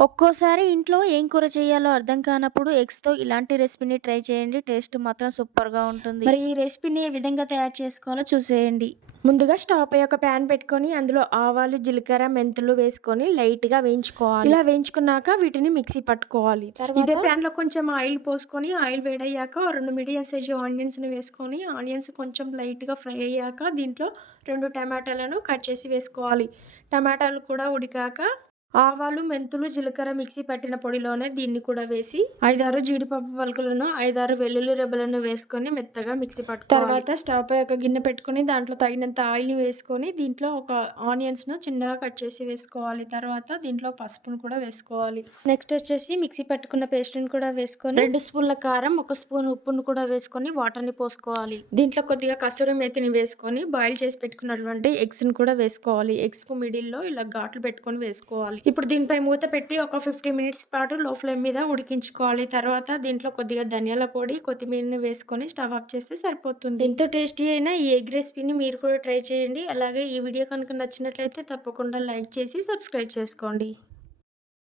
ఒక్కోసారి ఇంట్లో ఏం కూర చేయాలో అర్థం కానప్పుడు ఎగ్స్‌తో ఇలాంటి రెసిపీని ట్రై చేయండి. టేస్ట్ మాత్రం సూపర్‌గా ఉంటుంది. మరి ఈ రెసిపీని ఏ విధంగా తయారు చేసుకోవాలో చూసేయండి. ముందుగా స్టవ్ పై ఒక ప్యాన్ పెట్టుకొని అందులో ఆవాలు, జీలకర్ర, మెంతులు వేసుకొని లైట్‌గా వేయించుకోవాలి. ఇలా వేయించుకున్నాక వీటిని మిక్సీ పట్టుకోవాలి. ఇదే ప్యాన్‌లో కొంచెం ఆయిల్ పోసుకొని ఆయిల్ వేడయ్యాక 2 మీడియం సైజు ఆనియన్స్‌ని వేసుకొని ఆనియన్స్ కొంచెం లైట్‌గా ఫ్రై అయ్యాక దీంట్లో 2 టమాటాలను కట్ చేసి వేసుకోవాలి. టమాటాలు కూడా ఉడికాక ఆవాలు, మెంతులు, జీలకర్ర మిక్సీ పట్టిన పొడిలోనే దీన్ని కూడా వేసి 5, 6 జీడిపప్పు పలుకులను, 5, 6 వెల్లుల్లి రెబ్బలను వేసుకొని మెత్తగా మిక్సీ పట్టుకోవాలి. తర్వాత స్టవ్ పై ఒక గిన్నె పెట్టుకొని దాంట్లో తగినంత ఆయిల్‌ని వేసుకొని దీంట్లో ఒక ఆనియన్స్‌ను చిన్నగా కట్ చేసి వేసుకోవాలి. తర్వాత దీంట్లో పసుపును కూడా వేసుకోవాలి. నెక్స్ట్ వచ్చేసి మిక్సీ పట్టుకున్న పేస్ట్‌ని కూడా వేసుకొని 2 స్పూన్ల కారం, 1 స్పూన్ ఉప్పును కూడా వేసుకొని వాటర్‌ని పోసుకోవాలి. దీంట్లో కొద్దిగా కసూరి మేతిని వేసుకొని బాయిల్ చేసి పెట్టుకున్నటువంటి ఎగ్స్‌ని కూడా వేసుకోవాలి. ఎగ్స్‌కు మిడిల్‌లో ఇలా ఘాట్లు పెట్టుకొని వేసుకోవాలి. ఇప్పుడు దీనిపై మూత పెట్టి ఒక 50 మినిట్స్ పాటు లో ఫ్లేమ్ మీద ఉడికించుకోవాలి. తర్వాత దీంట్లో కొద్దిగా ధనియాల పొడి, కొత్తిమీరని వేసుకొని స్టవ్ ఆఫ్ చేస్తే సరిపోతుంది. ఎంతో టేస్టీ అయిన ఈ ఎగ్ రెసిపీని మీరు కూడా ట్రై చేయండి. అలాగే ఈ వీడియో కనుక నచ్చినట్లయితే తప్పకుండా లైక్ చేసి సబ్స్క్రైబ్ చేసుకోండి.